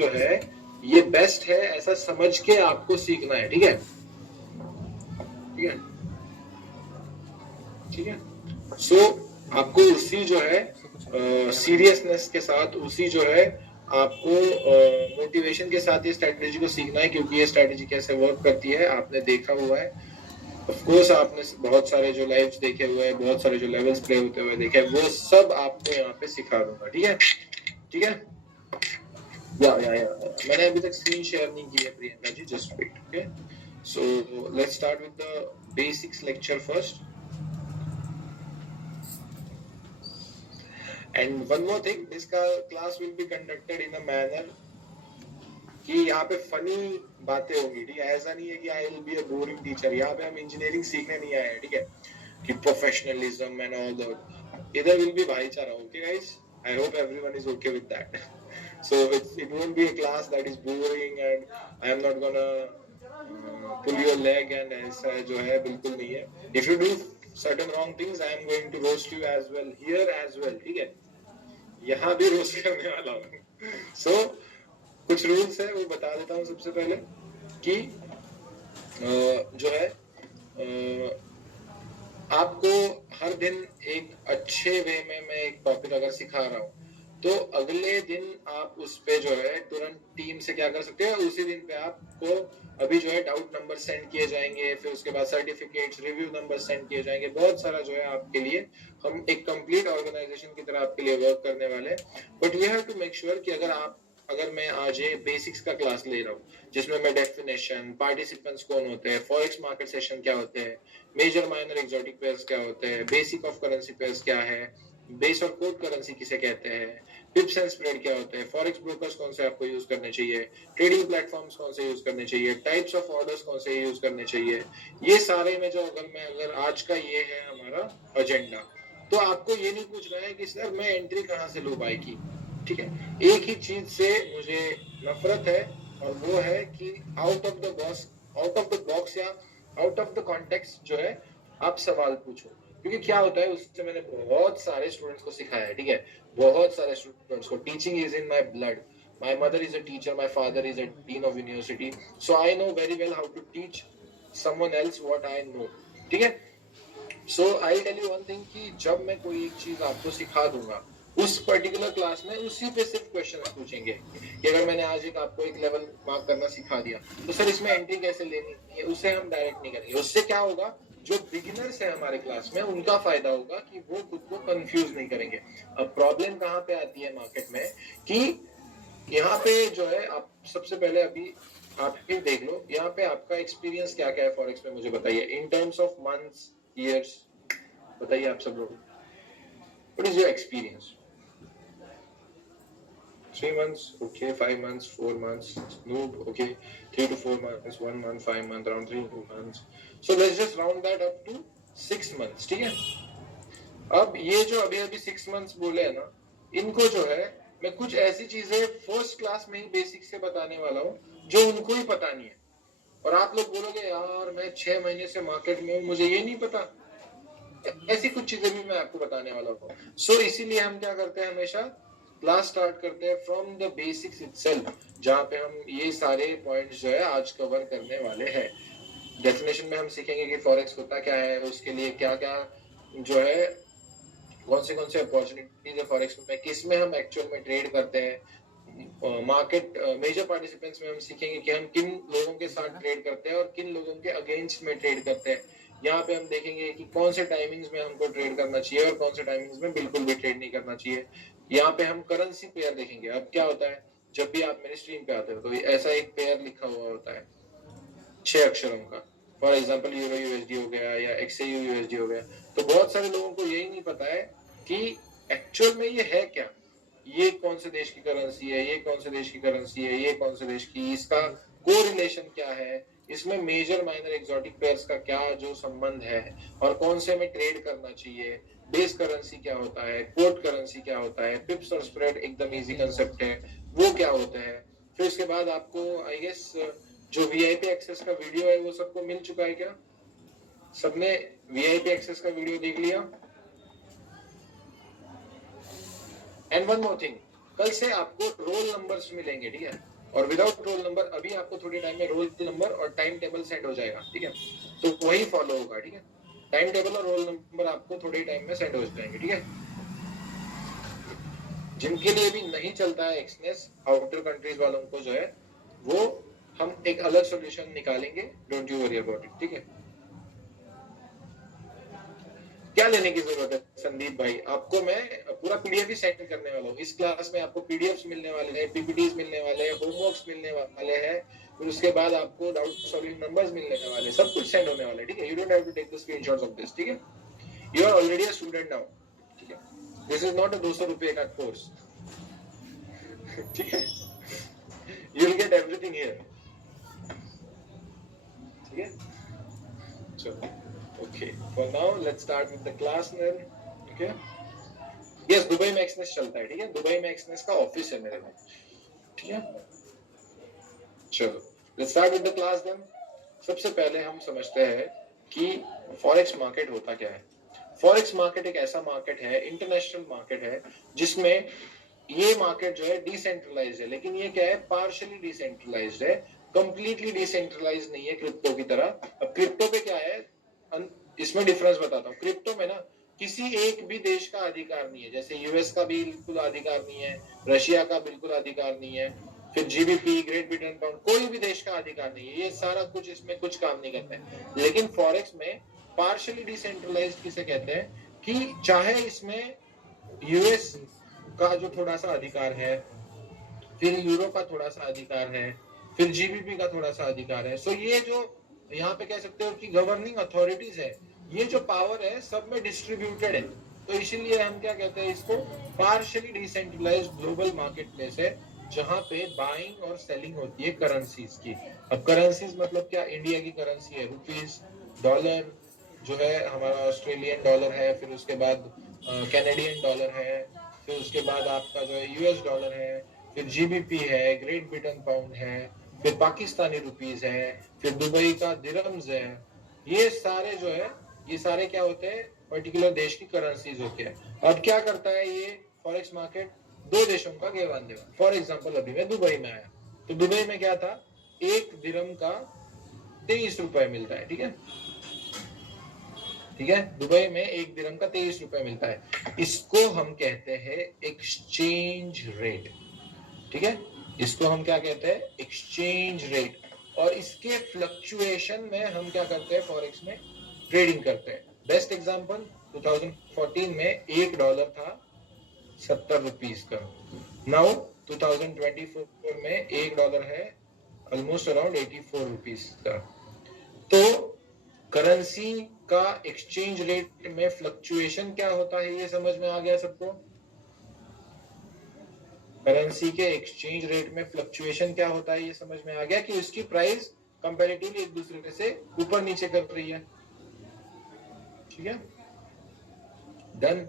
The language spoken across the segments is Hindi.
जो है ये बेस्ट है ऐसा समझ के आपको सीखना है, ठीक है, ठीक है, ठीक है। सो आपको उसी जो है सीरियसनेस के साथ, उसी जो है आपको मोटिवेशन के साथ ये स्ट्रेटेजी को सीखना है, क्योंकि ये स्ट्रेटेजी कैसे वर्क करती है आपने देखा हुआ है। ऑफ कोर्स आपने बहुत सारे जो लाइव्स देखे हुए हैं, बहुत सारे जो लेवल्स प्ले होते हुए देखे, वो सब आपको यहाँ पे सिखा दूंगा, ठीक है, ठीक है। या मैंने अभी तक स्क्रीन शेयर नहीं की है Priyanka ji, just wait, okay. So let's start with the basics lecture first. And one more thing, this class will be conducted in a manner कि यहाँ पे फनी बातें होंगी, ठीक है। ऐसा नहीं है कि I will be a boring teacher. यहाँ पे हम इंजीनियरिंग सीखने नहीं आए हैं, ठीक है, कि प्रोफेशनलिज्म एंड ऑल दैट। इधर विल बी भाईचारा, okay guys. I hope everyone is okay with that. So it won't be a class that is boring and I am not gonna pull your leg and ऐसा जो है बिल्कुल नहीं है। If you do certain wrong things I am going to roast you as well here as well, ठीक है। यहाँ भी रोस्ट करने वाला हूँ। सो कुछ रूल्स है वो बता देता हूँ सबसे पहले कि जो है आपको हर दिन एक अच्छे वे में मैं एक टॉपिक अगर सिखा रहा हूँ तो अगले दिन आप उस पे जो है तुरंत टीम से क्या कर सकते हैं, उसी दिन पे आपको अभी जो है डाउट नंबर सेंड किए जाएंगे, फिर उसके बाद सर्टिफिकेट्स रिव्यू नंबर सेंड किए जाएंगे, बहुत सारा जो है आपके लिए हम एक कंप्लीट ऑर्गेनाइजेशन की तरह आपके लिए वर्क करने वाले हैं। But we have to make sure कि अगर मैं आज ये बेसिक्स का क्लास ले रहा हूँ जिसमें मैं डेफिनेशन, पार्टिसिपेंट्स कौन होते हैं, फॉरेक्स मार्केट सेशन क्या होते हैं, मेजर माइनर एक्सोटिक पेयर्स क्या होते हैं, बेसिक ऑफ करेंसी पेयर्स क्या है, बेस और कोड करेंसी किसे कहते हैं, पिप्स एंड स्प्रेड क्या होते हैं, फॉरेक्स ब्रोकर्स कौन से आपको यूज करने चाहिए, ट्रेडिंग प्लेटफॉर्म्स कौन से यूज करने चाहिए, टाइप्स ऑफ ऑर्डर्स कौन से यूज करने चाहिए, ये सारे में जो अगर आज का ये है हमारा एजेंडा, तो आपको ये नहीं पूछना है कि सर मैं एंट्री कहाँ से लूँ बाई की, ठीक है। एक ही चीज से मुझे नफरत है और वो है कि आउट ऑफ द बॉक्स या आउट ऑफ द कॉन्टेक्स्ट जो है आप सवाल पूछो। क्योंकि क्या होता है, उससे मैंने बहुत सारे स्टूडेंट्स को सिखाया है, ठीक है, बहुत सारे स्टूडेंट्स को। Teaching is in my blood. My mother is a teacher, my father is a dean of university, so I know very well how to teach someone else what I know, ठीक है। So I tell you one thing कि जब मैं कोई एक चीज आपको सिखा दूंगा उस पर्टिकुलर क्लास में उसी पे सिर्फ क्वेश्चन पूछेंगे कि अगर मैंने आज आपको एक लेवल मार्क करना सिखा दिया तो सर इसमें एंट्री कैसे लेनी है, उससे हम डायरेक्ट नहीं करेंगे। उससे क्या होगा, जो बिगिनर्स है हमारे क्लास में उनका फायदा होगा कि वो खुद को कंफ्यूज नहीं करेंगे। अब प्रॉब्लम कहाँ पे आती है मार्केट में कि यहाँ पे जो है आप सबसे पहले अभी आप ही देख लो, यहाँ पे आपका एक्सपीरियंस क्या क्या है फॉरेक्स में, मुझे बताइए in terms of months, years, बताइए आप सब लोग, what is your experience? 3 months, okay, 5 months, 4 months, noob, okay, 3 to 4 months, 1 month, 5 months, around 3 months. So let's just round that up to 6 months, ठीक है। अब ये जो अभी अभी 6 months बोले है ना, इनको जो है मैं कुछ ऐसी चीजें फर्स्ट क्लास में ही बेसिक से बताने वाला हूँ जो उनको ही पता नहीं है। और आप लोग बोलोगे यार मैं 6 महीने से मार्केट में हूँ, मुझे ये नहीं पता। ऐसी कुछ चीजें भी मैं आपको बताने वाला हूँ। सो इसीलिए हम क्या करते हैं, हमेशा क्लास स्टार्ट करते हैं फ्रॉम द बेसिक्स इटसेल्फ, जहाँ पे हम ये सारे पॉइंट्स जो है आज कवर करने वाले हैं। डेफिनेशन में हम सीखेंगे कि फॉरेक्स होता क्या है, उसके लिए क्या क्या जो है कौन से अपॉर्चुनिटीज है फॉरेक्स में, किस में हम एक्चुअल में ट्रेड करते हैं। मार्केट मेजर पार्टिसिपेंट्स में हम सीखेंगे कि हम किन लोगों के साथ ट्रेड करते हैं और किन लोगों के अगेंस्ट में ट्रेड करते हैं। यहाँ पे हम देखेंगे कि कौन से टाइमिंग्स में हमको ट्रेड करना चाहिए और कौन से टाइमिंग्स में बिल्कुल भी ट्रेड नहीं करना चाहिए। यहाँ पे हम करेंसी पेयर देखेंगे। अब क्या होता है, जब भी आप मेरी स्ट्रीम पे आते हो तो ऐसा एक पेयर लिखा हुआ होता है 6 अक्षरों का, फॉर एग्जाम्पल यूरो यूएसडी हो गया या एक्सयू यूएसडी हो गया। तो बहुत सारे लोगों को यही नहीं पता है कि एक्चुअल में ये है क्या, ये कौन से देश की करेंसी है, ये कौन से देश की करेंसी है, ये कौन से देश की, इसका कोरिलेशन क्या है, इसमें मेजर माइनर एक्सोटिक पेयर्स का क्या जो संबंध है और कौन से में ट्रेड करना चाहिए, बेस करेंसी क्या होता है, कोट करेंसी क्या होता है, पिप्स और स्प्रेड एकदम इजी कंसेप्ट है, वो क्या होते हैं। फिर उसके बाद आपको आई गेस जो वीआईपी एक्सेस का वीडियो है वो सबको मिल चुका है क्या, सबने वीआईपी एक्सेस का वीडियो देख लिया। एंड वन मोर थिंग, कल से आपको रोल नंबर्स मिलेंगे, ठीक है, और विदाउट रोल नंबर अभी आपको थोड़ी टाइम में रोल नंबर और टाइम टेबल सेंड हो जाएगा, ठीक है, तो वही फॉलो होगा, ठीक है, टाइम टेबल और रोल नंबर आपको थोड़ी टाइम में सेंड हो जाएंगे, ठीक है। जिनके लिए भी नहीं चलता है एक्सनेस, आउटर कंट्रीज वालों को जो है वो हम एक अलग सॉल्यूशन निकालेंगे, don't you worry about it, ठीक है। क्या लेने की जरूरत है संदीप भाई, आपको मैं पूरा पीडीएफ ही सेंड करने वाला हूँ। इस क्लास में आपको पीडीएफ मिलने वाले हैं, पीपीटीज मिलने वाले हैं, होमवर्क्स मिलने वाले हैं, फिर उसके बाद आपको डाउट सॉल्विंग नंबर्स मिलने वाले हैं, सब कुछ सेंड होने वाला है, ठीक है। You don't have to take the screenshots of this, ठीक है। You are already a student now, ठीक है। दिस इज नॉट अ 200 रुपए का कोर्स, ठीक है। You will get everything here, ठीक है। चलो, okay, for now let's start with the class then, okay. yes, Dubai में एक्सनेस चलता है, ठीक है, दुबई में एक्सनेस का ऑफिस है मेरे में, ठीक है। चलो, let's start with the class then. सबसे पहले हम समझते हैं कि फॉरेक्स मार्केट होता क्या है। फॉरेक्स मार्केट एक ऐसा मार्केट है, इंटरनेशनल मार्केट है, जिसमें ये मार्केट जो है डिसेंट्रलाइज्ड है, लेकिन ये क्या है, पार्शियली डिसेंट्रलाइज्ड है, कंप्लीटली डिसेंट्रलाइज्ड नहीं है क्रिप्टो की तरह। अब क्रिप्टो पे क्या है, इसमें डिफरेंस बताता हूँ। क्रिप्टो में ना किसी एक भी देश का अधिकार नहीं है, जैसे यूएस का बिल्कुल अधिकार नहीं है, रशिया का बिल्कुल अधिकार नहीं है, फिर जीबीपी, ग्रेट ब्रिटेन पाउंड, कोई भी देश का अधिकार नहीं है, ये सारा कुछ इसमें कुछ काम नहीं करता है। लेकिन फॉरेक्स में पार्शियली डिसेंट्रलाइज्ड किसे कहते हैं, कि चाहे इसमें यूएस का जो थोड़ा सा अधिकार है, फिर यूरो का थोड़ा सा अधिकार है, फिर जीबीपी का थोड़ा सा अधिकार है, सो ये जो यहाँ पे कह सकते हो कि गवर्निंग अथॉरिटीज है, ये जो पावर है सब में डिस्ट्रीब्यूटेड है, तो इसीलिए हम क्या कहते हैं इसको, partially decentralised global marketplace है, जहाँ पे बाइंग और सेलिंग होती है करेंसीज की। अब करेंसीज मतलब क्या, इंडिया की करेंसी है रुपीज, डॉलर जो है हमारा ऑस्ट्रेलियन डॉलर है, फिर उसके बाद कैनेडियन डॉलर है, फिर उसके बाद आपका जो है यूएस डॉलर है, फिर जीबीपी है, ग्रेट ब्रिटेन पाउंड है, फिर पाकिस्तानी रुपीज है, फिर दुबई का दिरहम्स है। ये सारे जो है, ये सारे क्या होते हैं, पर्टिकुलर देश की करेंसीज होती है। अब क्या करता है ये फॉरेक्स मार्केट, दो देशों का घेवान देवा। फॉर एग्जाम्पल अभी मैं दुबई में आया, तो दुबई में क्या था, एक दिरहम का 23 रुपए मिलता है, ठीक है, ठीक है। दुबई में एक दिरहम का 23 रुपए मिलता है, इसको हम कहते हैं एक्सचेंज रेट, ठीक है। इसको हम क्या कहते हैं, एक्सचेंज रेट। और इसके फ्लक्चुएशन में हम क्या करते हैं, फॉरेक्स में ट्रेडिंग करते हैं। बेस्ट एग्जांपल 2014 में एक डॉलर था 70 रुपीस का, नाउ 2024 में एक डॉलर है ऑलमोस्ट अराउंड 84 रुपीस का। तो करेंसी का एक्सचेंज रेट में फ्लक्चुएशन क्या होता है, ये समझ में आ गया सबको। करेंसी के एक्सचेंज रेट में फ्लक्चुएशन क्या होता है ये समझ में आ गया, कि उसकी प्राइस कंपैरेटिवली एक दूसरे से ऊपर नीचे कर रही है, ठीक है, डन,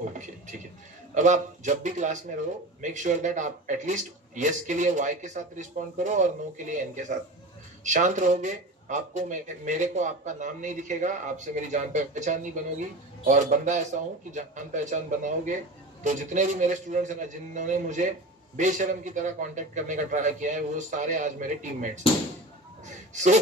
ओके, ठीक है। अब आप जब भी क्लास में रहो, मेक श्योर दैट आप एटलीस्ट यस के लिए वाई के साथ रिस्पॉन्ड करो और नो के लिए एन के साथ। शांत रहोगे, आपको मेरे को आपका नाम नहीं दिखेगा, आपसे मेरी जान पहचान नहीं बनोगी, और बंदा ऐसा हूं कि जान पहचान बनाओगे तो जितने भी मेरे स्टूडेंट्स हैं ना, जिन्होंने मुझे बेशरम की तरह कांटेक्ट करने का ट्राई किया है, वो सारे आज मेरे टीममेट्स हैं। So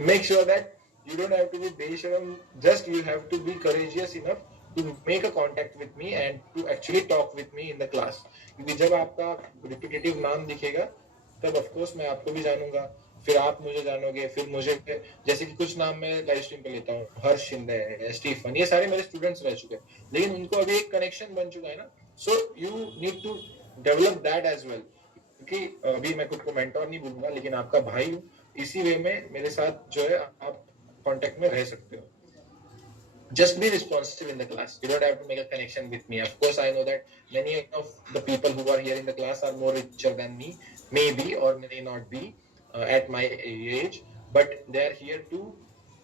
make sure that you don't have to be besharam, just you have to be courageous enough to make a contact with me and to actually talk with me in the class, क्योंकि जब आपका रिपीटेटिव नाम दिखेगा तब ऑफ कोर्स मैं आपको भी जानूंगा, फिर आप मुझे जानोगे, फिर मुझे, जैसे कि कुछ नाम मैं लाइव स्ट्रीम पे लेता हूँ, हर्ष शिंदे है, स्टीफन, ये सारे मेरे स्टूडेंट्स रह चुके हैं, लेकिन उनको अभी एक कनेक्शन बन चुका है ना, so you need to develop that as well, क्योंकि अभी मैं खुद को मेंटोर नहीं बोलूंगा, लेकिन आपका भाई हूँ, इसी वे में मेरे साथ जो है आप कांटेक्ट में रह सकते हो। Just be responsive in the class. You don't have to make a connection with me. Of course, I know that many of the people who are here in the class are more richer than me, maybe or may not be at my age, but they are here to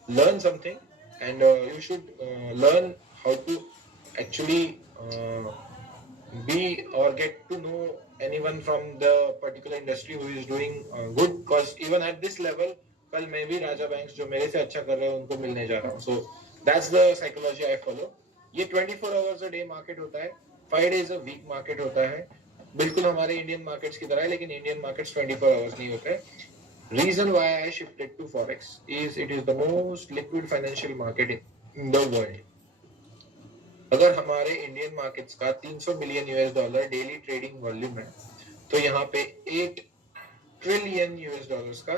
learn something, and you should learn how to actually be or get to know anyone from the particular industry who is doing good, because even at this level, कल मैं भी राजा बैंक्स जो मेरे से अच्छा कर रहे हैं उनको मिलने जा रहा हूँ। So that's the psychology I follow. ये 24 आवर्स अ डे मार्केट होता है, 5 डेज अ वीक मार्केट होता है, बिल्कुल हमारे इंडियन मार्केट्स की तरह है, लेकिन इंडियन मार्केट्स 24 आवर्स नहीं होते. Reason why I shifted to Forex is it is the most liquid financial market in the world. अगर हमारे इंडियन मार्केट्स का 300 million US dollar daily trading volume है, तो यहाँ पे 8 ट्रिलियन यूएस डॉलर्स का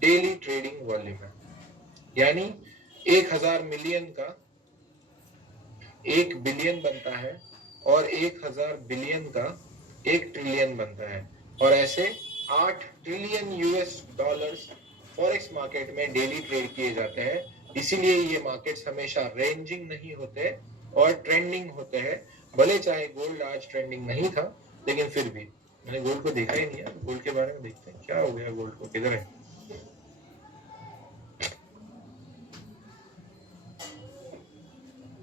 डेली ट्रेडिंग वॉल्यूम है. यानी 1000 मिलियन का 1 बिलियन बनता है और 1000 बिलियन का 1 ट्रिलियन बनता है. और ऐसे 8 trillion US dollars forex market में डेली ट्रेड किए जाते हैं. इसीलिए ये मार्केट्स हमेशा रेंजिंग नहीं होते और ट्रेंडिंग होते हैं. भले चाहे गोल्ड आज ट्रेंडिंग नहीं था, लेकिन फिर भी मैंने गोल्ड को देखा ही नहीं है. गोल्ड के बारे में देखते हैं क्या हो गया गोल्ड को, किधर है.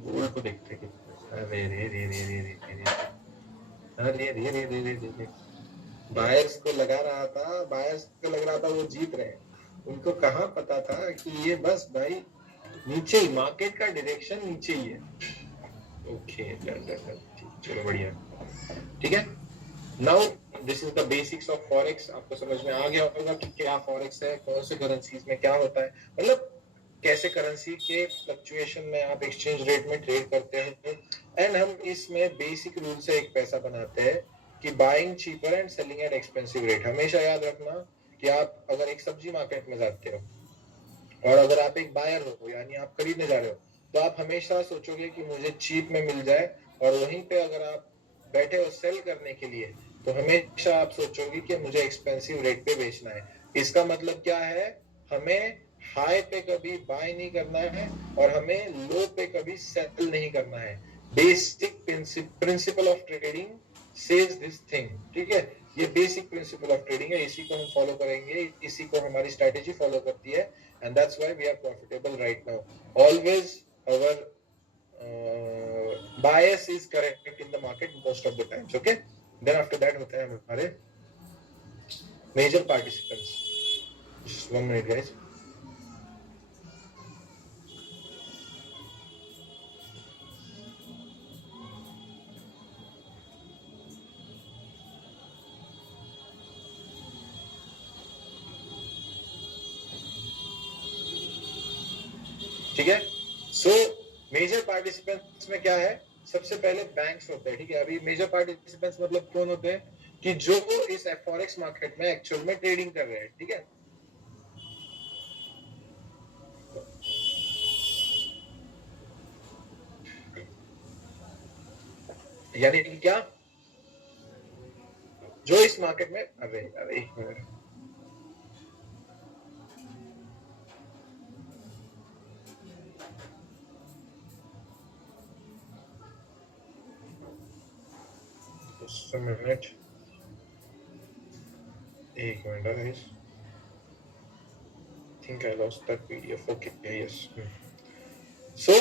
गोल्ड को देखते हैं. अरे रे रे रे रे रे रे अरे रे रे रे रे रे. बायर्स को लगा रहा था, बायर्स को लग रहा था वो जीत रहे हैं. उनको कहाँ पता था कि ये बस भाई नीचे ही, मार्केट का डायरेक्शन नीचे ही है. ओके चलो बढ़िया. ठीक है. Now this is the basics of forex. आपको समझ में आ गया होगा कि क्या फॉरेक्स है, कौन से करेंसीज में क्या होता है, मतलब कैसे करेंसी के फ्लक्चुएशन में आप एक्सचेंज रेट में ट्रेड करते हैं. एंड हम इसमें बेसिक रूल से एक पैसा बनाते हैं कि buying cheaper and selling at expensive rate. हमेशा याद रखना कि आप अगर एक सब्जी मार्केट में जाते हो और अगर आप एक बायर हो, यानी आप खरीदने जा रहे हो, तो आप हमेशा सोचोगे कि मुझे चीप में मिल जाए. और वहीं पे अगर आप बैठे हो सेल करने के लिए, तो हमेशा आप सोचोगे कि मुझे एक्सपेंसिव रेट पे बेचना है. इसका मतलब क्या है, हमें हाई पे कभी बाय नहीं करना है और हमें लो पे कभी सेल नहीं करना है. Basic principle of trading says this thing. ठीक है, ये बेसिक प्रिंसिपल ऑफ ट्रेडिंग है. इसी को हम फॉलो करेंगे, इसी को हमारी स्ट्रेटेजी फॉलो करती है. And that's why we are profitable right now. Always our bias is correct in the market most of the times. Okay. Then after that होते हैं हमारे major participants. Just 1 minute guys. ठीक है. सो मेजर पार्टिसिपेंट्स में क्या है, सबसे पहले बैंक्स होते हैं. ठीक है, अभी मेजर पार्टिसिपेंट्स मतलब कौन होते हैं कि जो इस फॉरेक्स मार्केट में एक्चुअल में ट्रेडिंग कर रहे हैं. ठीक है, यानी कि क्या, जो इस मार्केट में, अरे अरे एक मिनट, मिनट, एक minute guys. think I lost that PDF. Okay, yes. So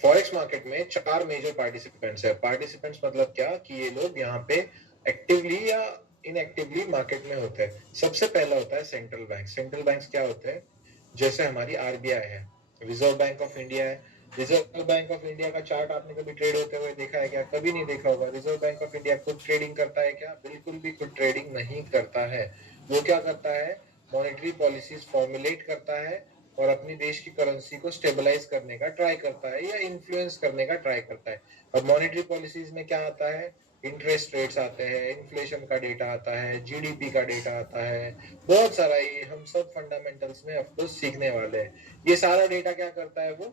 forex market में 4 मेजर पार्टिसिपेंट्स है. पार्टिसिपेंट्स मतलब क्या कि ये लोग यहाँ पे एक्टिवली या इनएक्टिवली मार्केट में होते हैं. सबसे पहला होता है सेंट्रल बैंक. सेंट्रल बैंक्स क्या होते हैं, जैसे हमारी आरबीआई है, रिजर्व बैंक ऑफ इंडिया है. रिजर्व बैंक ऑफ इंडिया का चार्ट आपने कभी ट्रेड होते हुए देखा है क्या? कभी नहीं देखा होगा. रिजर्व बैंक ऑफ इंडिया खुद ट्रेडिंग करता है क्या? बिल्कुल भी खुद ट्रेडिंग नहीं करता है. वो क्या करता है, मॉनेटरी पॉलिसीज फॉर्मुलेट करता है और अपनी देश की करेंसी को स्टेबलाइज करने का ट्राई करता है या इन्फ्लुएंस करने का ट्राई करता है. और मॉनेटरी पॉलिसीज में क्या आता है, इंटरेस्ट रेट्स आते हैं, इन्फ्लेशन का डेटा आता है, जीडीपी का डेटा आता है, बहुत सारा. ये हम सब फंडामेंटल्स में ऑफकोर्स सीखने वाले हैं. ये सारा डेटा क्या करता है, वो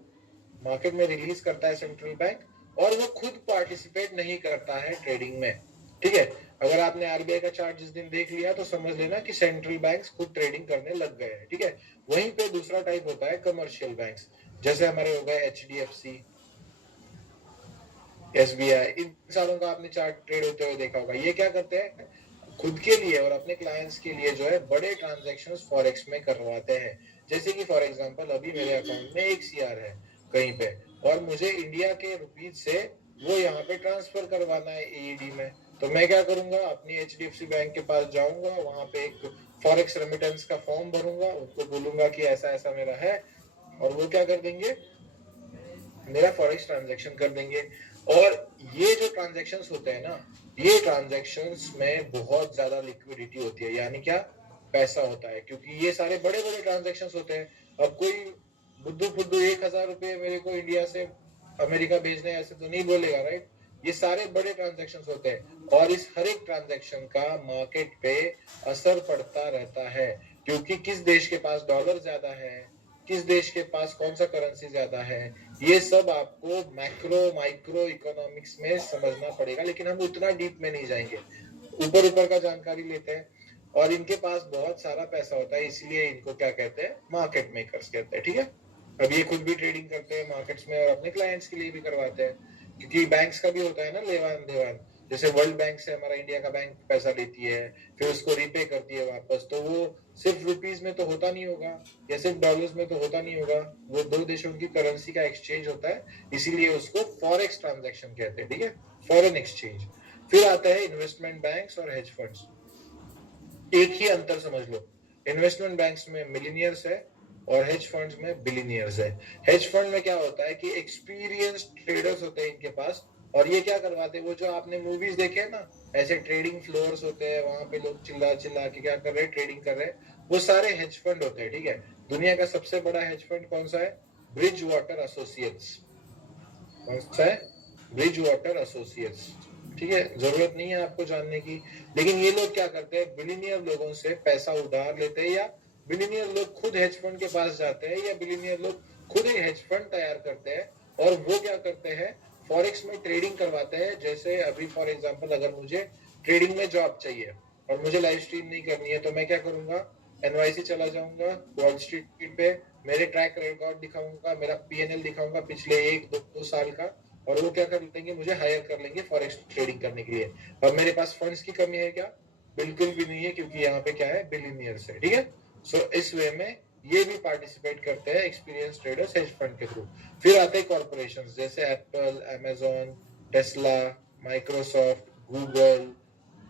मार्केट में रिलीज करता है सेंट्रल बैंक, और वो खुद पार्टिसिपेट नहीं करता है ट्रेडिंग में. ठीक है, अगर आपने आरबीआई का चार्ट जिस दिन देख लिया तो समझ लेना कि सेंट्रल बैंक्स खुद ट्रेडिंग करने लग गए हैं. ठीक है, वहीं पे दूसरा टाइप होता है कमर्शियल बैंक्स, जैसे हमारे हो गए एचडीएफसी, एसबीआई. इन सारों का आपने चार्ट ट्रेड होते हुए देखा होगा. ये क्या करते हैं, खुद के लिए और अपने क्लाइंट्स के लिए जो है बड़े ट्रांजैक्शंस फॉरेक्स में करवाते हैं. जैसे कि फॉर एग्जांपल अभी मेरे अकाउंट में 1 सीआर है कहीं पे, और मुझे इंडिया के रुपीज से वो यहाँ पे ट्रांसफर करवाना है एईडी में. तो मैं क्या करूंगा, अपनी एचडीएफसी बैंक के पास जाऊंगा, वहां पे एक फॉरेक्स रेमिटेंस का फॉर्म भरूंगा, उनको बोलूंगा कि ऐसा ऐसा मेरा है, और वो क्या कर देंगे, मेरा फॉरेक्स ट्रांजैक्शन कर देंगे. और ये जो ट्रांजैक्शंस होते हैं ना, ये ट्रांजैक्शंस में बहुत ज्यादा लिक्विडिटी होती है, यानी क्या, पैसा होता है, क्योंकि ये सारे बड़े बड़े ट्रांजैक्शंस होते हैं। अब कोई बुद्धू फुद्दू 1,000 रुपये मेरे को इंडिया से अमेरिका भेजने ऐसे तो नहीं बोलेगा, राइट। ये सारे बड़े ट्रांजैक्शंस होते हैं और इस हर एक ट्रांजैक्शन का मार्केट पे असर पड़ता रहता है, क्योंकि किस देश के पास डॉलर ज्यादा है, किस देश के पास कौन सा करेंसी ज्यादा है, ये सब आपको मैक्रो माइक्रो इकोनॉमिक्स में समझना पड़ेगा, लेकिन हम उतना डीप में नहीं जाएंगे, ऊपर ऊपर का जानकारी लेते हैं। और इनके पास बहुत सारा पैसा होता है, इसलिए इनको क्या कहते हैं, मार्केट मेकर्स कहते हैं, ठीक है। अब ये खुद भी ट्रेडिंग करते हैं मार्केट्स में और अपने क्लाइंट्स के लिए भी करवाते हैं, क्योंकि बैंक्स का भी होता है ना लेवान देवान। जैसे वर्ल्ड बैंक से हमारा इंडिया का बैंक पैसा लेती है, फिर उसको रिपे करती है वापस, तो वो सिर्फ रुपीज में तो होता नहीं होगा या सिर्फ डॉलर्स में तो होता नहीं होगा, वो दो देशों की करेंसी का एक्सचेंज होता है, इसीलिए उसको फॉरेक्स ट्रांजैक्शन कहते हैं, ठीक है, फॉरेन एक्सचेंज। फिर आता है इन्वेस्टमेंट बैंक्स और हेज फंड्स। एक ही अंतर समझ लो, इन्वेस्टमेंट बैंक्स में मिलीनियर्स है और हेज फंड्स में बिलीनियर्स है। हेज फंड में क्या होता है कि एक्सपीरियंस्ड ट्रेडर्स होते हैं इनके पास, और ये क्या करवाते हैं, वो जो आपने मूवीज देखे हैं ना, ऐसे ट्रेडिंग फ्लोर्स होते हैं, वहां पे लोग चिल्ला चिल्ला के क्या कर रहे हैं, ट्रेडिंग कर रहे हैं, वो सारे हेज फंड होते हैं, ठीक है। दुनिया का सबसे बड़ा हेज फंड कौन सा है, ब्रिज वाटर एसोसिएट्स। कौन सा है, ब्रिज वाटर एसोसिएट्स, ठीक है, जरूरत नहीं है आपको जानने की। लेकिन ये लोग क्या करते हैं, बिलीनियर लोगों से पैसा उधार लेते हैं, या बिलीनियर लोग खुद हेज फंड के पास जाते हैं, या बिलीनियर लोग खुद एक हेज फंड तैयार करते हैं, और वो क्या करते हैं, फॉरेक्स में ट्रेडिंग करवाते हैं। जैसे अभी फॉर एग्जांपल अगर मुझे ट्रेडिंग में जॉब चाहिए और मुझे लाइव स्ट्रीम नहीं करनी है, तो मैं क्या करूंगा, एनवाईसी चला जाऊंगा, वॉल स्ट्रीट पे मेरे ट्रैक रिकॉर्ड दिखाऊंगा, मेरा पीएनएल दिखाऊंगा पिछले 1-2 साल का, और वो क्या कर लेंगे, मुझे हायर कर लेंगे फॉरेक्स ट्रेडिंग करने के लिए। अब मेरे पास फंड्स की कमी है क्या, बिल्कुल भी नहीं है, क्योंकि यहाँ पे क्या है, बिलीनियर्स है, ठीक है। सो इस वे में ये भी पार्टिसिपेट करते हैं एक्सपीरियंस ट्रेडर्स हेज फंड के थ्रू। फिर आते हैं कॉर्पोरेशंस, जैसे Apple, Amazon, Tesla, Microsoft, Google,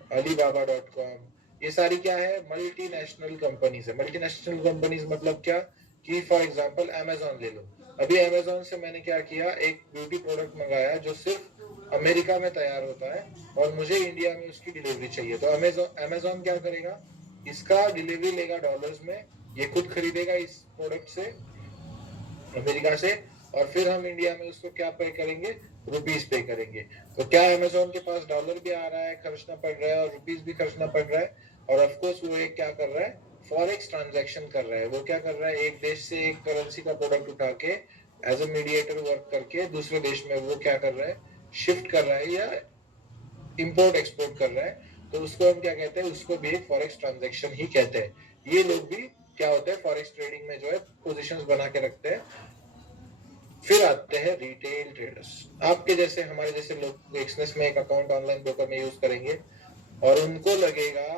alibaba.com, ये सारी क्या है, मल्टीनेशनल कंपनीज है। मल्टीनेशनल कंपनीज मतलब क्या, कि फॉर एग्जांपल अमेजोन ले लो। अभी अमेजोन से मैंने क्या किया, एक ब्यूटी प्रोडक्ट मंगाया जो सिर्फ अमेरिका में तैयार होता है और मुझे इंडिया में उसकी डिलीवरी चाहिए, तो अमेजोन क्या करेगा, इसका डिलीवरी लेगा डॉलर्स में, ये खुद खरीदेगा इस प्रोडक्ट से अमेरिका से, और फिर हम इंडिया में उसको क्या पे करेंगे, रुपीज पे करेंगे। तो क्या अमेजोन के पास डॉलर भी आ रहा है, खर्चना पड़ रहा है, और रुपीज भी खर्चना पड़ रहा है, और ऑफकोर्स वो एक क्या कर रहा है, फॉरेक्स ट्रांजैक्शन कर रहा है। वो क्या कर रहा है, एक देश से एक करेंसी का प्रोडक्ट उठा के एज ए मीडिएटर वर्क करके दूसरे देश में वो क्या कर रहा है, शिफ्ट कर रहा है या इंपोर्ट एक्सपोर्ट कर रहा है, तो उसको हम क्या कहते हैं, उसको भी एक फॉरेक्स ट्रांजैक्शन ही कहते हैं। ये लोग भी क्या होते हैं, फॉरेक्स ट्रेडिंग में जो है पोजीशंस बना के रखते हैं। फिर आते हैं रिटेल ट्रेडर्स, आपके जैसे हमारे जैसे लोग एक्सनेस में एक अकाउंट ऑनलाइन ब्रोकर में यूज करेंगे, और उनको लगेगा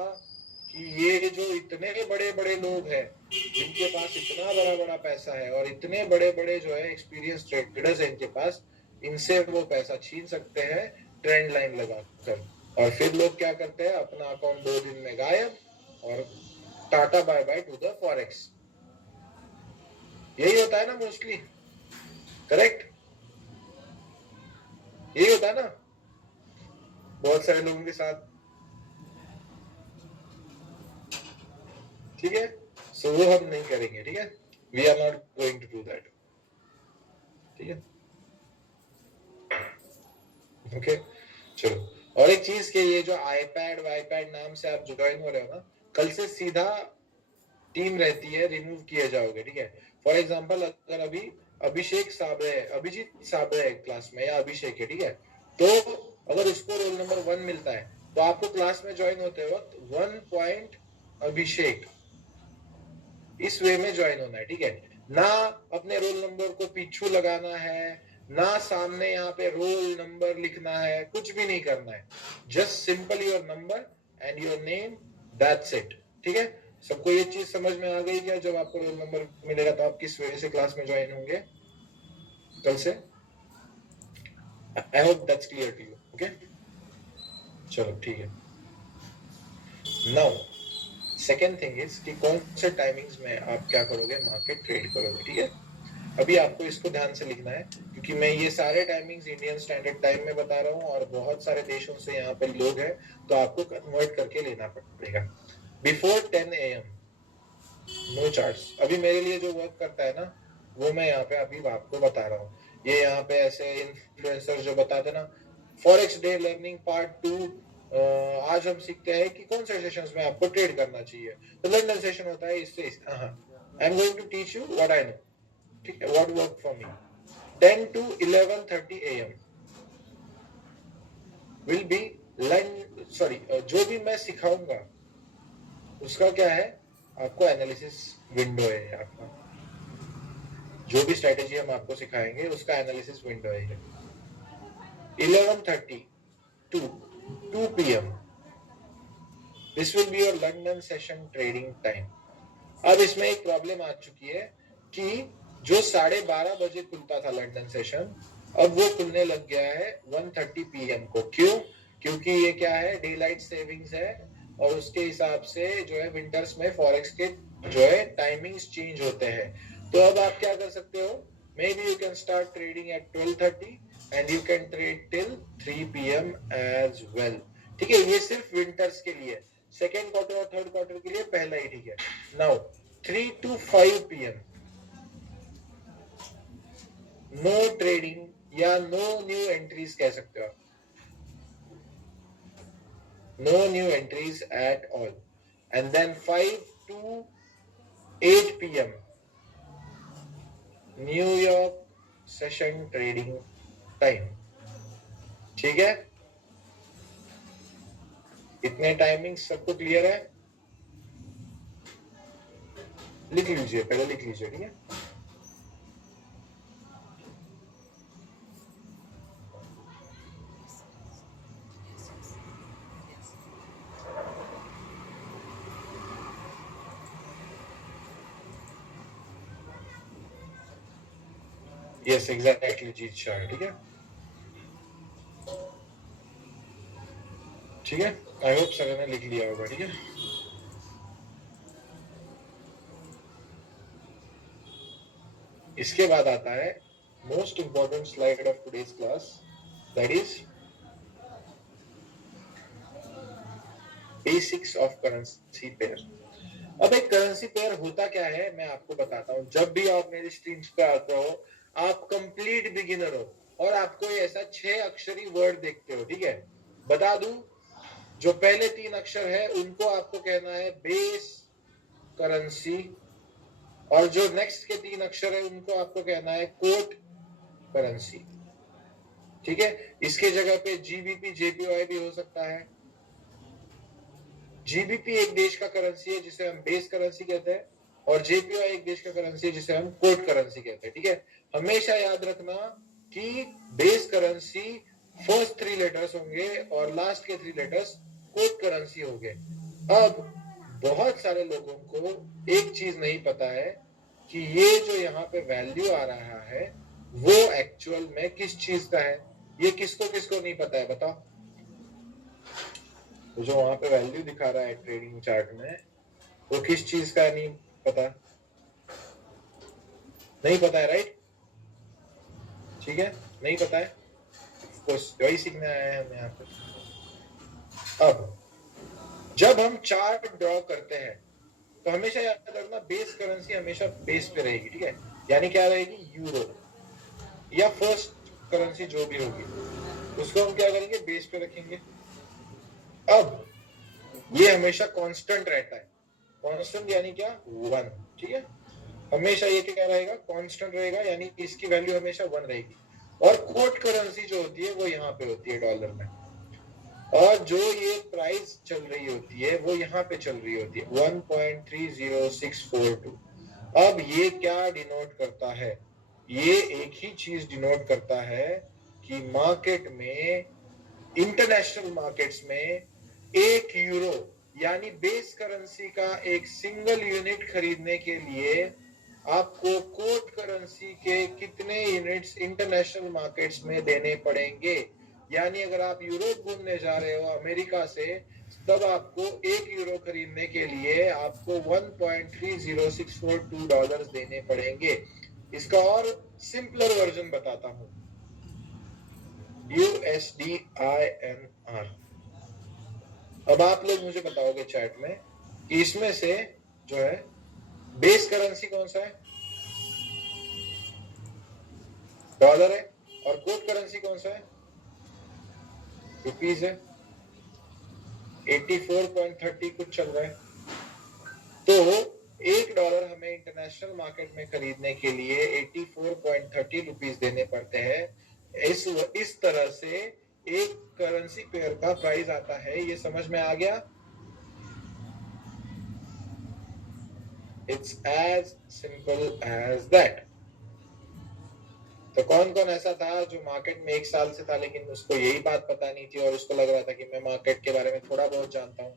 कि ये जो इतने बड़े बड़े लोग हैं जिनके पास इतना बड़ा बड़ा पैसा है और इतने बड़े बड़े जो है एक्सपीरियंस ट्रेडर्स हैं इनके पास, इनसे वो पैसा छीन सकते हैं ट्रेंड लाइन लगाकर। और फिर लोग क्या करते हैं, अपना अकाउंट 2 दिन में गायब, और टाटा bye bye to the forex. यही होता है ना मोस्टली, करेक्ट, यही होता है ना बहुत सारे लोगों के साथ, ठीक है। सो वो हम नहीं करेंगे, ठीक है, we are not going to do that, ठीक है, ओके। चलो, और एक चीज के ये जो आईपैड वाईपैड नाम से आप ज्वाइन हो रहे हो ना, कल से सीधा टीम रहती है, रिमूव किए जाओगे, ठीक है। फॉर एग्जांपल अगर अभी अभिषेक साबळे है, अभिजीत साबळे है क्लास में, या अभिषेक है, ठीक है, तो अगर उसको रोल नंबर 1 मिलता है, तो आपको क्लास में ज्वाइन होते वक्त 1 पॉइंट अभिषेक, इस वे में ज्वाइन होना है, ठीक है। ना अपने रोल नंबर को पीछू लगाना है, ना सामने यहाँ पे रोल नंबर लिखना है, कुछ भी नहीं करना है, just simple your number and your name, that's it, ठीक है। सबको ये चीज समझ में आ गई क्या, जब आपको रोल नंबर मिलेगा तो आप किस वजह से क्लास में ज्वाइन होंगे कल से, I hope that's clear to you, okay. चलो ठीक है, नाउ सेकेंड थिंग इज कि कौन से टाइमिंग्स में आप क्या करोगे, मार्केट ट्रेड करोगे, ठीक है। अभी आपको इसको ध्यान से लिखना है, क्योंकि मैं ये सारे टाइमिंग्स इंडियन स्टैंडर्ड टाइम में बता रहा हूँ और बहुत सारे देशों से यहाँ पे लोग हैं, तो आपको कन्वर्ट करके लेना पड़ेगा। Before 10 AM no charts. अभी मेरे लिए जो वर्क करता है ना, वो मैं यहाँ पे अभी आपको बता रहा हूँ। ये यहाँ पे ऐसे इन्फ्लुएंसर जो बताते ना, फॉरेक्स डे लर्निंग पार्ट 2, आज हम सीखते हैं कि कौन से सेशंस में आपको ट्रेड करना चाहिए। तो लंदन सेशन होता है इससे, I am going to teach you what I know, ठीक है, what work for me. 10 to 11:30 AM will be sorry, जो भी मैं सिखाऊंगा उसका क्या है, आपको एनालिसिस विंडो है। आपका जो भी स्ट्रेटेजी हम आपको सिखाएंगे उसका एनालिसिस विंडो है। 11:30 to 2 PM this will be your London session trading time. अब इसमें एक प्रॉब्लम आ चुकी है कि जो 12:30 बजे खुलता था लंदन सेशन, अब वो खुलने लग गया है 1:30 PM को। क्यों? क्योंकि ये क्या है, डे लाइट सेविंग्स है, और उसके हिसाब से जो है विंटर्स में फॉरेक्स के जो है टाइमिंग्स चेंज होते हैं। तो अब आप क्या कर सकते हो, maybe you can start trading at 12:30 and you can trade till 3 PM as well. ठीक है, ये सिर्फ विंटर्स के लिए। सेकेंड क्वार्टर और थर्ड क्वार्टर के लिए पहला ही ठीक है। Now 3 to 5 PM no trading या नो न्यू एंट्रीज कह सकते हो आप, no new entries at all. And then 5 to 8 PM New York session trading time. ठीक है, इतने टाइमिंग सबको क्लियर है? लिख लीजिए, पहले लिख लीजिए, ठीक है। यस एग्जैक्टली जीत शाह, ठीक है, ठीक है। आई होप सर ने लिख लिया होगा, ठीक है। इसके बाद आता है most important slide of today's class, that is basics of currency pair. अब एक करेंसी पेयर होता क्या है मैं आपको बताता हूँ। जब भी आप मेरी स्क्रीन पे आते हो, आप कंप्लीट बिगिनर हो और आपको ऐसा 6 अक्षरी वर्ड देखते हो, ठीक है। बता दूं, जो पहले 3 अक्षर है उनको आपको कहना है बेस करेंसी, और जो नेक्स्ट के 3 अक्षर है उनको आपको कहना है कोट करेंसी, ठीक है। इसके जगह पे जीबीपी जेपीवाई भी हो सकता है। जीबीपी एक देश का करेंसी है जिसे हम बेस करेंसी कहते हैं, और जेपीवाई एक देश का करेंसी है जिसे हम कोट करेंसी कहते हैं, ठीक है। हमेशा याद रखना कि बेस करेंसी फर्स्ट 3 लेटर्स होंगे और लास्ट के 3 लेटर्स कोट करेंसी होंगे। अब बहुत सारे लोगों को एक चीज नहीं पता है कि ये जो यहाँ पे वैल्यू आ रहा है वो एक्चुअल में किस चीज का है। ये किसको किसको नहीं पता है, बताओ। तो जो वहां पे वैल्यू दिखा रहा है ट्रेडिंग चार्ट में, वो किस चीज का नहीं पता, नहीं पता है, राइट, ठीक है, नहीं पता है, वही सीखने आए हैं हम यहाँ पे। अब जब हम चार्ट ड्रॉ करते हैं तो हमेशा याद रखना बेस करेंसी हमेशा बेस पे रहेगी, ठीक है। यानी क्या रहेगी, यूरो या फर्स्ट करेंसी जो भी होगी उसको हम क्या करेंगे, बेस पे रखेंगे। अब ये हमेशा कांस्टेंट रहता है, कांस्टेंट यानी क्या, 1, ठीक है। हमेशा ये क्या रहेगा, कांस्टेंट रहेगा, यानी इसकी वैल्यू हमेशा 1 रहेगी। और कोट करेंसी जो होती है वो यहाँ पे होती है डॉलर में, और जो ये प्राइस चल रही होती है वो यहाँ पे चल रही होती है 1.30642। अब ये क्या डिनोट करता है, ये एक ही चीज डिनोट करता है कि मार्केट में, इंटरनेशनल मार्केट्स में 1 यूरो यानी बेस करेंसी का एक सिंगल यूनिट खरीदने के लिए आपको कोट करेंसी के कितने यूनिट्स इंटरनेशनल मार्केट्स में देने पड़ेंगे। यानी अगर आप यूरोप घूमने जा रहे हो अमेरिका से, तब आपको 1 यूरो खरीदने के लिए आपको $1.30642 देने पड़ेंगे। इसका और सिंपलर वर्जन बताता हूं, USDINR। अब आप लोग मुझे बताओगे चैट में कि इसमें से जो है बेस करेंसी कौन सा है? डॉलर है। और कोड करेंसी कौन सा है? रुपीज है। 84.30 कुछ चल रहा है। तो $1 हमें इंटरनेशनल मार्केट में खरीदने के लिए 84.30 रुपीज देने पड़ते हैं। इस तरह से एक करेंसी पेयर का प्राइस आता है। ये समझ में आ गया? It's as simple as that. तो कौन कौन ऐसा था जो मार्केट में 1 साल से था लेकिन उसको यही बात पता नहीं थी और उसको लग रहा था कि मैं मार्केट के बारे में थोड़ा बहुत जानता हूं?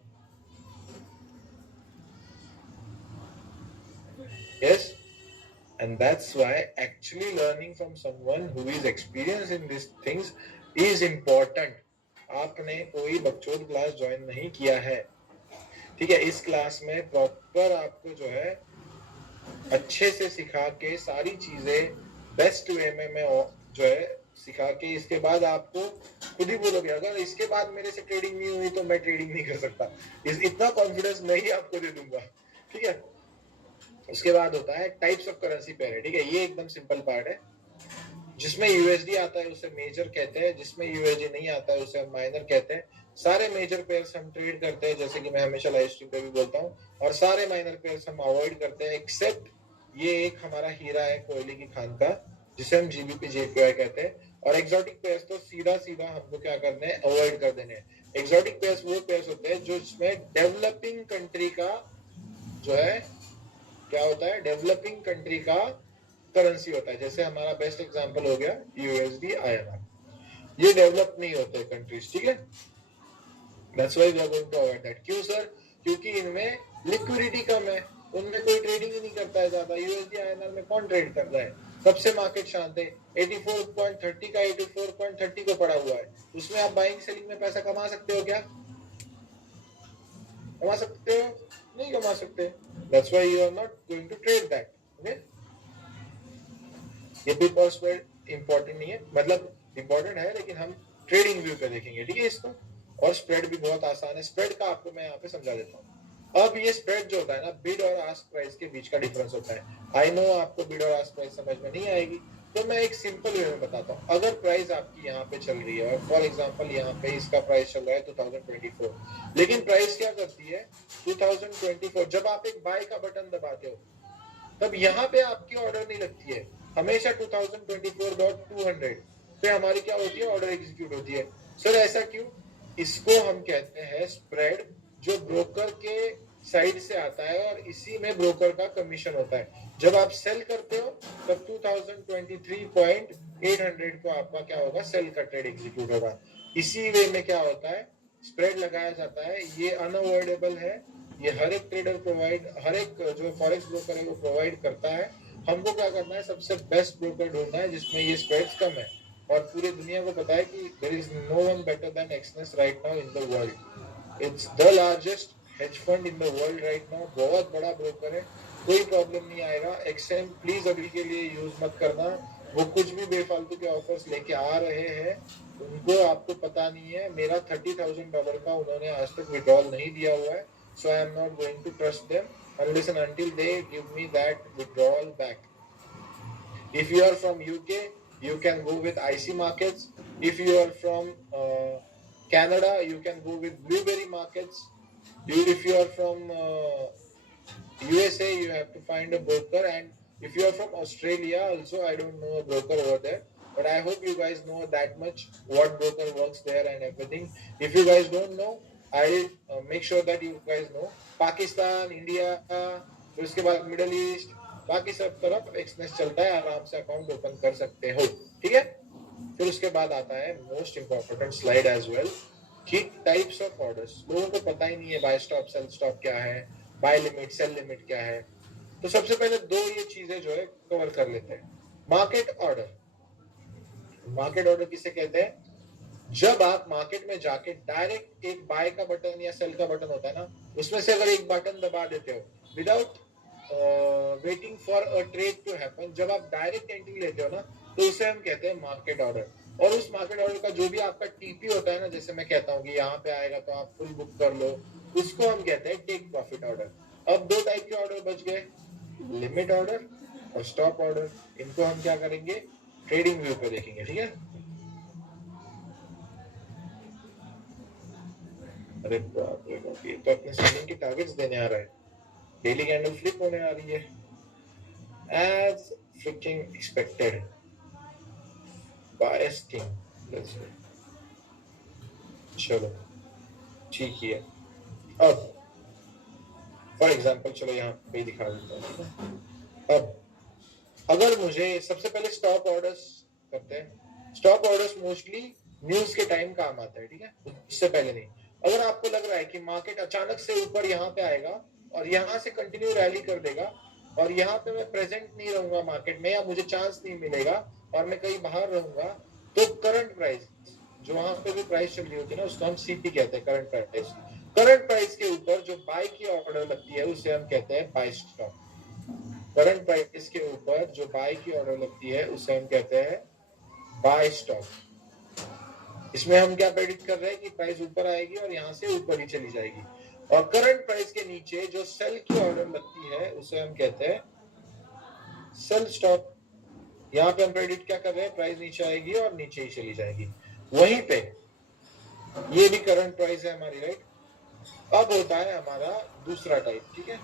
Yes, and that's why actually learning from someone who is experienced in these things is important. आपने कोई बकचोद क्लास ज्वाइन नहीं किया है, ठीक है? इस क्लास में प्रॉपर आपको जो है अच्छे से सिखा के सारी चीजें बेस्ट वे में मैं जो है सिखा के, इसके बाद आपको खुद ही बोलोगे अगर इसके बाद मेरे से ट्रेडिंग नहीं हुई तो मैं ट्रेडिंग नहीं कर सकता। इतना कॉन्फिडेंस मैं ही आपको दे दूंगा, ठीक है? उसके बाद होता है टाइप्स ऑफ करेंसी पेयर, ठीक है? ये एकदम सिंपल पार्ट है। जिसमें यूएसडी आता है उसे मेजर कहते हैं, जिसमें यूएसडी नहीं आता है उसे हम माइनर कहते हैं। सारे मेजर पेयर्स हम ट्रेड करते हैं, जैसे कि मैं हमेशा लाइव स्ट्रीम पे भी बोलता हूँ, और सारे माइनर पेयर्स हम अवॉइड करते हैं, एक्सेप्ट ये एक हमारा हीरा है कोयले की खान का, जिसे हम जीबीपी जेपीआई कहते हैं। और एक्सोटिक पेयर्स तो सीधा सीधा हमको क्या करने हैं, अवॉइड कर देने हैं। एक्सोटिक पेयर्स वो पेयर्स होते हैं जो इसमें डेवलपिंग कंट्री का जो है क्या होता है, डेवलपिंग कंट्री का करेंसी होता है। जैसे हमारा बेस्ट एग्जांपल हो गया यूएसडी आईएनआर। ये डेवलप नहीं होते कंट्रीज, ठीक है? That's why we are going to avoid that. क्यों सर? क्योंकि इनमें लिक्विडिटी कम है, उनमें कोई ट्रेडिंग ही नहीं करता है ज्यादा। यूएसडी आईएनआर में कौन ट्रेड कर रहा है? सबसे मार्केट शांत है। 84.30 का 84.30 को पड़ा हुआ है, उसमें आप बाइंग सेलिंग में पैसा कमा सकते हो क्या? कमा सकते हो? नहीं कमा सकते। That's why you are not going to trade that. Okay, ये बिग और स्प्रेड इंपॉर्टेंट नहीं है, मतलब इंपॉर्टेंट है लेकिन हम ट्रेडिंग व्यू पे देखेंगे, ठीक है इसको। और स्प्रेड भी बहुत आसान है। स्प्रेड का आपको मैं यहाँ पे समझा देता हूँ। अब ये स्प्रेड जो होता है ना, बिड और आस्क प्राइस के बीच का डिफरेंस होता है। आई नो आपको बिड और आस्क प्राइस समझ में नहीं आएगी, तो मैं एक सिंपल वे में बताता हूँ। अगर प्राइस आपकी यहाँ पे चल रही है और फॉर एग्जांपल यहाँ पे इसका प्राइस चल रहा है 2024, लेकिन प्राइस क्या करती है 2024, जब आप एक बाय का बटन दबाते हो तब यहाँ पे आपकी ऑर्डर नहीं लगती है। हमेशा 2024.200 पे हमारी क्या होती है, ऑर्डर एग्जीक्यूट होती है। सर ऐसा क्यों? इसको हम कहते हैं स्प्रेड, जो ब्रोकर के साइड से आता है और इसी में ब्रोकर का कमीशन होता है। जब आप सेल करते हो तब 2023.800 को आपका क्या होगा, सेल का ट्रेड एग्जीक्यूट होगा। इसी वे में क्या होता है, स्प्रेड लगाया जाता है। ये अनअवॉइडेबल है, ये हर एक ट्रेडर प्रोवाइड, हर एक जो फॉरेक्स ब्रोकर है वो प्रोवाइड करता है। हमको क्या करना है, सबसे बेस्ट ब्रोकर ढूंढना है जिसमें ये स्प्रेड्स कम है। और पूरी दुनिया को पता है कि there is no one better than Exness right now in the world. It's the largest hedge fund in the world right now. बहुत बड़ा ब्रोकर है, कोई प्रॉब्लम नहीं आएगा। एक्सएम प्लीज अभी के लिए यूज मत करना, वो कुछ भी बेफालतू के ऑफर्स लेके आ रहे हैं, उनको आपको पता नहीं है। मेरा $30,000 का उन्होंने आज तक विड्रॉल नहीं दिया हुआ है, so I am not going to trust them unless and until they give me that withdrawal back. If you are from UK, you can go with IC Markets. If you are from Canada, you can go with Blueberry Markets. If you are from USA, you have to find a broker. And if you are from Australia also, I don't know a broker over there, but I hope you guys know that much, what broker works there and everything. If you guys don't know, I'll make sure that you guys know. Pakistan, India, फिर उसके बाद मिडल ईस्ट, बाकी सब तरफ एक्सनेस चलता है, आराम से अकाउंट ओपन कर सकते हो, ठीक है? फिर उसके बाद आता है most important slide as well, कि टाइप्स ऑफ ऑर्डर्स। लोगों को पता ही नहीं है बाय स्टॉप सेल स्टॉप क्या है, बाय लिमिट सेल लिमिट क्या है। तो सबसे पहले दो ये चीजें जो है कवर कर लेते हैं। मार्केट ऑर्डर, मार्केट ऑर्डर किसे कहते हैं? जब आप मार्केट में जाके डायरेक्ट एक बाय का बटन या सेल का बटन होता है ना, उसमें से अगर एक बटन दबा देते हो without waiting for a trade to happen, जब आप डायरेक्ट एंट्री लेते हो ना तो उसे हम कहते हैं मार्केट ऑर्डर। और उस मार्केट ऑर्डर का जो भी आपका टीपी होता है ना, जैसे मैं कहता हूँ कि यहाँ पे आएगा तो आप फुल बुक कर लो, उसको हम कहते हैं टेक प्रॉफिट ऑर्डर। अब दो टाइप के ऑर्डर बच गए, लिमिट ऑर्डर और स्टॉप ऑर्डर। इनको हम क्या करेंगे, ट्रेडिंग व्यू पे देखेंगे, ठीक है। अरे बाप रे बाप, ये तो अपने सेलिंग के टारगेट्स देने आ रहा है, डेली कैंडल फ्लिप होने आ रही है as freaking expected, biased thing। चलो ठीक ही है। अब फॉर एग्जांपल चलो यहाँ पे दिखा देता हूँ। अब अगर मुझे सबसे पहले स्टॉप ऑर्डर्स करते हैं। स्टॉप ऑर्डर्स मोस्टली न्यूज के टाइम काम आता है, ठीक है, उससे पहले नहीं। अगर आपको लग रहा है कि मार्केट अचानक से ऊपर यहाँ पे आएगा और यहाँ से कंटिन्यू रैली कर देगा और यहाँ पे मैं प्रेजेंट नहीं रहूंगा मार्केट में, या मुझे चांस नहीं मिलेगा और मैं कहीं बाहर रहूंगा, तो करंट प्राइस, जो वहां पे भी प्राइस चल रही होती है ना, उसको हम सीपी कहते हैं, करंट प्राइस। करंट प्राइस के ऊपर जो बाय की ऑर्डर लगती है उसे हम कहते हैं बाय स्टॉप। करंट प्राइस के ऊपर जो बाय की ऑर्डर लगती है उसे हम कहते हैं बाय स्टॉप। इसमें हम क्या प्रेडिक्ट कर रहे हैं कि प्राइस ऊपर आएगी और यहाँ से ऊपर ही चली जाएगी। और करंट प्राइस के नीचे जो सेल की ऑर्डर लगती है उसे हम कहते हैं सेल स्टॉप। यहाँ पे हम प्रेडिक्ट क्या कर रहे हैं, प्राइस नीचे आएगी और नीचे ही चली जाएगी। वहीं पे ये भी करंट प्राइस है हमारी, राइट। अब होता है हमारा दूसरा टाइप, ठीक है।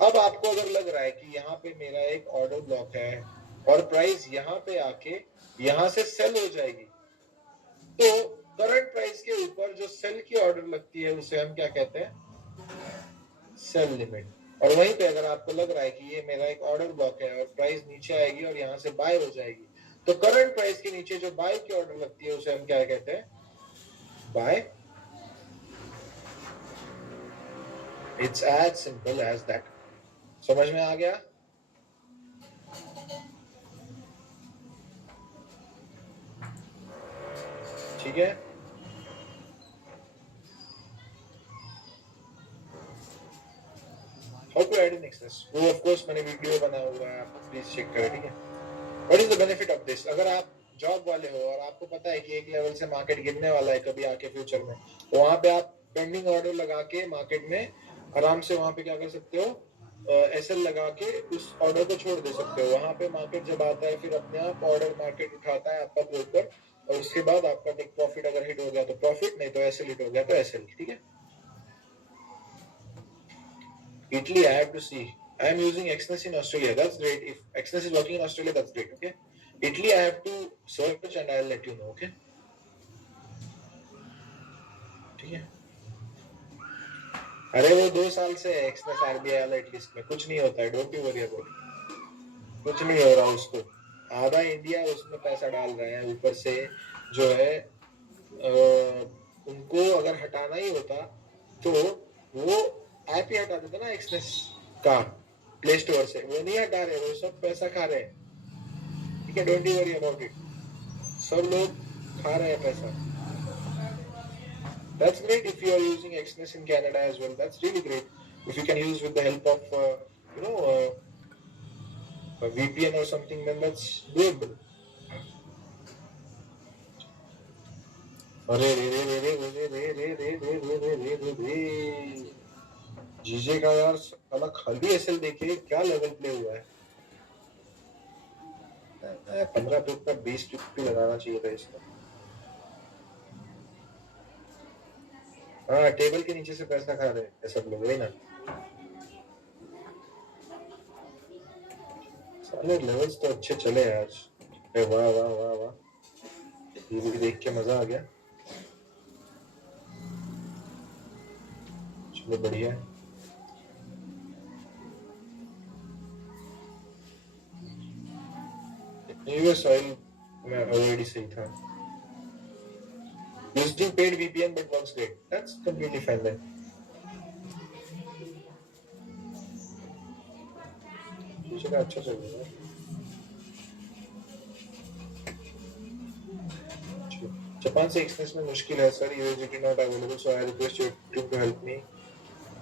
अब आपको अगर लग रहा है कि यहाँ पे मेरा एक ऑर्डर ब्लॉक है और प्राइस यहाँ पे आके यहाँ से सेल हो जाएगी, तो करंट प्राइस के ऊपर जो सेल की ऑर्डर लगती है उसे हम क्या कहते हैं, सेल लिमिट। और वहीं पे अगर आपको लग रहा है कि ये मेरा एक ऑर्डर ब्लॉक है और प्राइस नीचे आएगी और यहाँ से बाय हो जाएगी, तो करंट प्राइस के नीचे जो बाय की ऑर्डर लगती है उसे हम क्या कहते हैं, buy. It's as simple as that. समझ में आ गया? ठीक है। How to add in Exness, वो ऑफ कोर्स मैंने वीडियो बना हुआ है, आप प्लीज चेक करें, ठीक है। What is the benefit of this? अगर आप जॉब वाले हो और आपको पता है कि एक लेवल से मार्केट गिरने वाला है कभी आके फ्यूचर में, तो वहां पे आप पेंडिंग ऑर्डर लगा के मार्केट में आराम से वहां पे क्या कर सकते हो, एसएल लगा के उस ऑर्डर को छोड़ दे सकते हो। वहां पे मार्केट जब आता है फिर अपने आप ऑर्डर मार्केट उठाता है आपका ब्रोकर, और उसके बाद आपका टेक प्रॉफिट अगर हिट हो गया तो प्रॉफिट, नहीं तो एसएल हिट हो गया तो एसएल, ठीक है। Italy, I have to see. I am using Exness in Australia. That's great. If Exness is working in Australia, that's great. Okay. Italy, I have to search and I'll let you know. Okay. ठीक है। अरे वो 2 साल से है Exness RBI वाला एटलीस्ट में, कुछ नहीं होता है, डोंट यू वरी अबाउट, कुछ नहीं हो रहा उसको। आधा इंडिया उसमें पैसा डाल रहे हैं, ऊपर से जो है उनको अगर हटाना ही होता तो वो ऐप ही हटा देता ना एक्सनेस का प्ले स्टोर से, वो नहीं हटा रहे, वो सब पैसा खा रहे हैं, ठीक है। Don't you worry about it, सब लोग खा रहे हैं पैसा। That's great if you are using Exness in Canada as well. That's really great. If you can use with the help of a VPN or something, then that's good. अरे रे रे रे रे रे रे रे रे रे रे रे रे रे रे जीजे का यार साला खाली एसएल देखिए क्या लेवल प्ले हुआ है। 15 पिप का 20 पिप भी लगाना चाहिए था इसका। हाँ, टेबल के नीचे से पैसा खा रहे हैं सब लोग, वही ना। साले लेवल्स तो अच्छे चले आज। वाह वाह वाह वाह, ये भी देख के मजा आ गया। चलो बढ़िया है। यूएस ऑयल में ऑलरेडी सही था। Using paid VPN but works great. That's completely fine then. दूसरे का अच्छा चल रहा है। जापान से एक्सप्रेस में मुश्किल है sir, USDT not available, so I request your team to help me.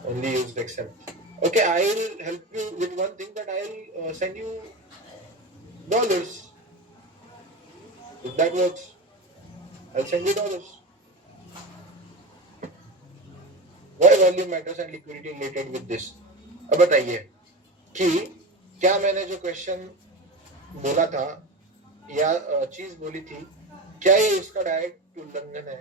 Only use XM. Okay, I'll help you with one thing, that I'll send you dollars. If that works, I'll send you dollars. Why volume matters and liquidity related with this? अब बताइए कि क्या मैंने जो क्वेश्चन बोला था या चीज बोली थी, क्या ये उसका डायरेक्ट उल्लंघन है?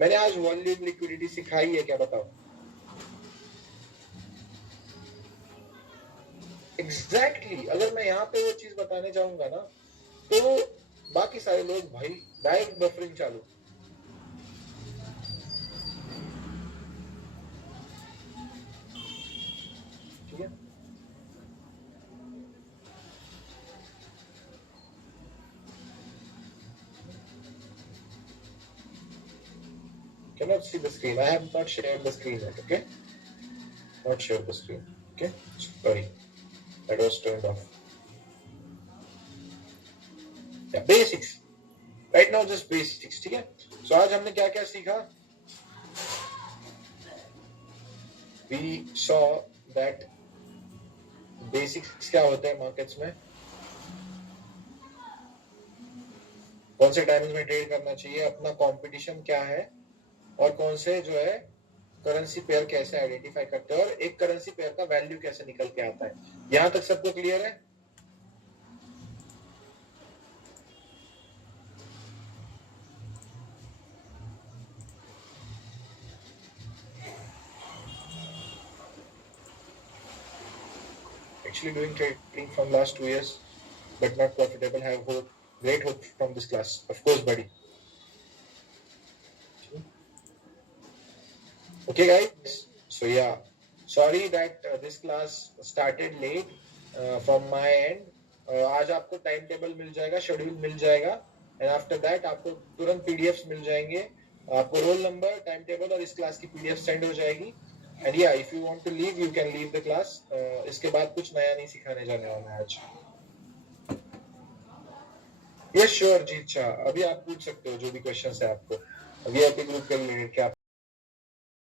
मैंने आज वॉल्यूम लिक्विडिटी सिखाई है क्या, बताओ? एग्जैक्टली अगर मैं यहाँ पे वो चीज बताने जाऊंगा ना, तो बाकी सारे लोग भाई डायरेक्ट बफरिंग चालू। ठीक है, cannot see the screen. I have not shared the screen yet. Okay, not share the screen. Okay, sorry, that was turned off. Yeah, basics. Right now just basics. ठीक है, so आज हमने क्या क्या सीखा? We saw that basics क्या होता है मार्केट्स में, कौन से टाइम्स में ट्रेड करना चाहिए, अपना कंपटीशन क्या है, और कौन से जो है करेंसी पेयर कैसे आइडेंटिफाई करते हैं, और एक करेंसी पेयर का वैल्यू कैसे निकल के आता है। यहां तक सबको क्लियर है? Actually doing trading from last 2 years but not profitable. Have hope, great hope from this class, of course buddy. Okay guys, so yeah, sorry that this class started late from my end. आज आपको टाइम टेबल मिल जाएगा, शेड्यूल मिल जाएगा, एंड आफ्टर दैट आपको तुरंत पीडीएफ मिल जाएंगे, आपको रोल नंबर, टाइम टेबल और इस क्लास की पीडीएफ सेंड हो जाएगी। एंड या if you want to leave you can leave the class. इसके बाद कुछ नया नहीं सिखाने जाने वाला है आज। यस श्योर जीत शाह, अभी आप पूछ सकते हो जो भी क्वेश्चन है आपको वीआईपी ग्रुप के रिलेटेड। क्या